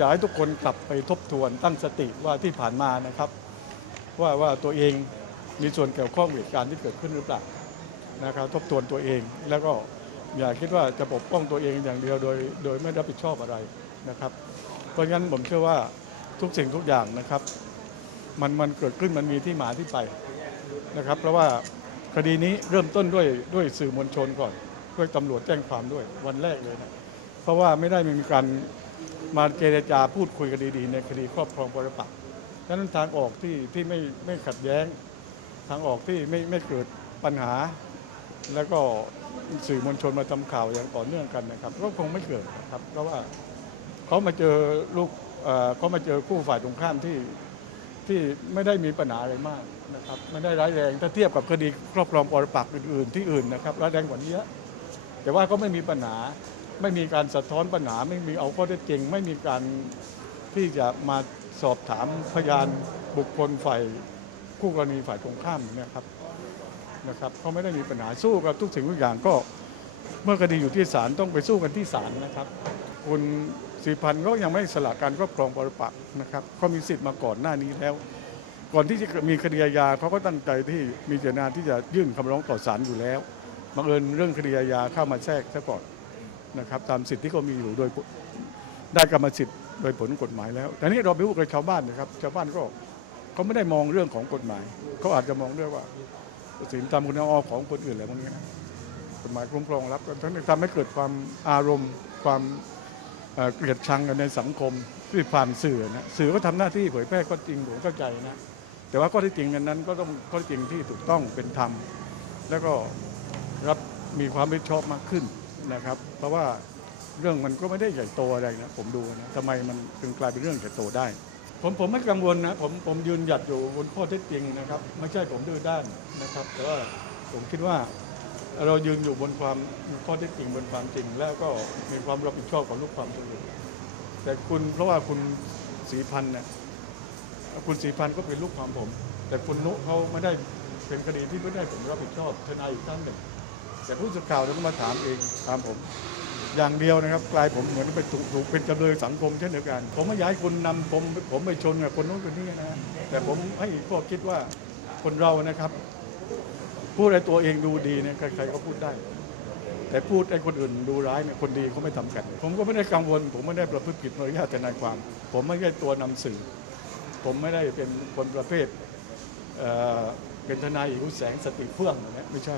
อยากให้ทุกคนกลับไปทบทวนตั้งสติว่าที่ผ่านมานะครับ ว่าว่าตัวเองมีส่วนเกี่ยวข้องเหตุการณ์ที่เกิดขึ้นหรือเปล่านะครับทบทวนตัวเอง แล้วก็อย่าคิดว่าจะปกป้องตัวเองอย่างเดียวโดยโดยไม่รับผิดชอบอะไรนะครับ เพราะงั้นผมเชื่อว่าทุกสิ่งทุกอย่างนะครับ มันมันเกิดขึ้นมันมีที่มาที่ไปนะครับ เพราะว่าคดีนี้เริ่มต้นด้วยด้วยสื่อมวลชนก่อน ด้วยตำรวจแจ้งความด้วยวันแรกเลยนะเพราะว่าไม่ได้มีการ มาเจรจาพูดคุยกันดีๆ ในคดีครอบครองปรปักษ์ดังนั้นทางออกที่ที่ไม่ไม่ขัดแย้ง ทางออกที่ไม่ไม่เกิดปัญหา แล้วก็สื่อมวลชนมาทำข่าวอย่างต่อเนื่องกันนะครับ ก็คงไม่เกิดนะครับเพราะว่าเขามาเจอลูกเขามาเจอคู่ฝ่ายตรงข้ามที่ที่ไม่ได้มีปัญหาอะไรมากนะครับไม่ได้ร้ายแรงถ้าเทียบกับคดีครอบครองปรปักอื่นๆที่อื่นนะครับร้ายแรงกว่านี้เยอะแต่ว่าก็ไม่มีปัญหา ไม่มีการสะท้อนปัญหา ไม่มีเอาข้อเท็จจริง ไม่มีการที่จะมาสอบถามพยานบุคคลฝ่ายคู่กรณีฝ่ายตรงข้ามเนะครับนะครับเขาไม่ได้มีปัญหาสู้กับทุกสิ่งทุกอย่างก็เมื่อคดีอยู่ที่ศาลต้องไปสู้กันที่ศาลนะครับ คุณสีพันธ์ก็ยังไม่สละการครอบครองปรปักษ์นะครับเขามีสิทธิ์มาก่อนหน้านี้แล้ว ก่อนที่จะมีคดีอาญาเขาก็ตั้งใจที่มีเจตนาที่จะยื่นคำร้องต่อศาลอยู่แล้วบังเอิญเรื่องคดีอาญาเข้ามาแทรกซะก่อน นะครับตามสิทธิที่เขามีอยู่โดยได้กรรมสิทธิ์โดยผลกฎหมายแล้วแต่นี้เราไปพูดกับชาวบ้านนะครับชาวบ้านก็เขาไม่ได้มองเรื่องของกฎหมายเขาอาจจะมองเรื่องว่าสินตามคุณเอของคนอื่นอะไรพวกนี้กฎหมายคุ้มครองรับก็ทั้งทำให้เกิดความอารมณ์ความเกลียดชังกันในสังคมที่ผ่านสื่อนะสื่อก็ทำหน้าที่เผยแพร่ก็จริงผมเข้าใจนะแต่ว่าข้อที่จริงนั้น ก็ต้องข้อท็จจริงที่ถูกต้องเป็นธรรมแล้วก็รับมีความรับผิดชอบมากขึ้น นะครับ เพราะว่าเรื่องมันก็ไม่ได้ใหญ่โตอะไรนะผมดูนะทำไมมันถึงกลายเป็นเรื่องใหญ่โตได้ ผมผมไม่กังวลนะผมผมยืนหยัดอยู่บนข้อเท็จจริงนะครับ ไม่ใช่ผมดื้อด้านนะครับ แต่ว่าผมคิดว่าเรายืนอยู่บนความข้อเท็จจริงบนความจริง แล้วก็มีความรับผิดชอบกับลูกความตัวเองแต่คุณเพราะว่าคุณศรีพันธ์เนี่ยคุณศรีพันธ์ก็เป็นลูกความผม แต่คุณนุเขาไม่ได้เป็นคดีที่ไม่ได้ผมรับผิดชอบทนายอีกท่านหนึ่ง แต่ผู้สื่อข่าวต้องมาถามเองถามผม อย่างเดียวนะครับ กลายผมเหมือนไปถูกถูกเป็นจำเลยสังคมเช่นเดียวกัน ผมไม่อยากให้คุณนำผมผมไปชนกับคนโน้นคนนี้นะแต่ผมให้ข้อคิดว่าคนเรานะครับ พูดให้ตัวเองดูดีเนี่ยใครๆก็พูดได้ แต่พูดให้คนอื่นดูร้ายเนี่ยคนดีเขาไม่ทำกัน ผมก็ไม่ได้กังวล ผมไม่ได้ประพฤติผิดมารยาททนายความ ผมไม่ใช่ตัวนำสื่อ ผมไม่ได้เป็นคนประเภทเออเป็นทนายอิวแสงสติเฟื่องนะไม่ใช่